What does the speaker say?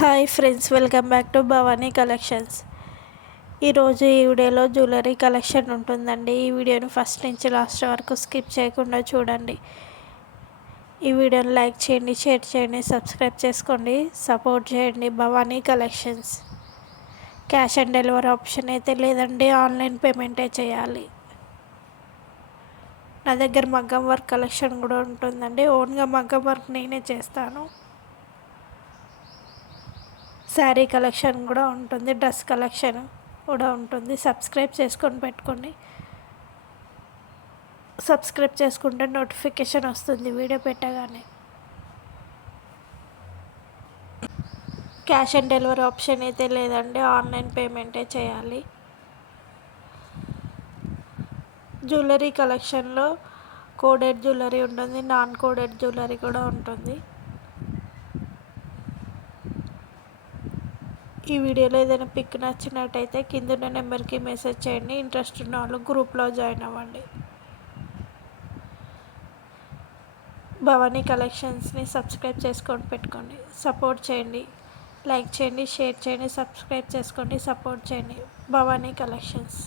Hi friends, welcome back to Bhavani collections. ఈరోజు ఈ వీడియోలో జ్యువెలరీ కలెక్షన్ ఉంటుందండి. ఈ వీడియోని ఫస్ట్ నుంచి లాస్ట్ వరకు స్కిప్ చేయకుండా చూడండి. ఈ వీడియోని లైక్ చేయండి, షేర్ చేయండి, సబ్స్క్రైబ్ చేసుకోండి, సపోర్ట్ చేయండి. Bhavani collections. Cash on delivery option అయితే లేదండి, ఆన్లైన్ పేమెంటే చేయాలి. నా దగ్గర మగ్గం వర్క్ కలెక్షన్ కూడా ఉంటుందండి. ఓన్గా మగ్గం వర్క్ నేనే చేస్తాను. శారీ కలెక్షన్ కూడా ఉంటుంది, డ్రెస్ కలెక్షన్ కూడా ఉంటుంది. సబ్స్క్రైబ్ చేసుకొని పెట్టుకోండి. సబ్స్క్రైబ్ చేసుకుంటే నోటిఫికేషన్ వస్తుంది వీడియో పెట్టగానే. క్యాష్ ఆన్ డెలివరీ ఆప్షన్ అయితే లేదండి, ఆన్లైన్ పేమెంటే చేయాలి. జ్యువెలరీ కలెక్షన్లో కోడెడ్ జ్యువెలరీ ఉంటుంది, నాన్ కోడెడ్ జ్యువెలరీ కూడా ఉంటుంది. ఈ వీడియోలో ఏదైనా పిక్ నచ్చినట్టయితే కింద ఉన్న నెంబర్కి మెసేజ్ చేయండి. ఇంట్రెస్ట్ ఉన్న వాళ్ళు గ్రూప్లో జాయిన్ అవ్వండి. భవానీ కలెక్షన్స్ని సబ్స్క్రైబ్ చేసుకొని పెట్టుకోండి, సపోర్ట్ చేయండి. లైక్ చేయండి, షేర్ చేయండి, సబ్స్క్రైబ్ చేసుకోండి, సపోర్ట్ చేయండి. భవానీ కలెక్షన్స్.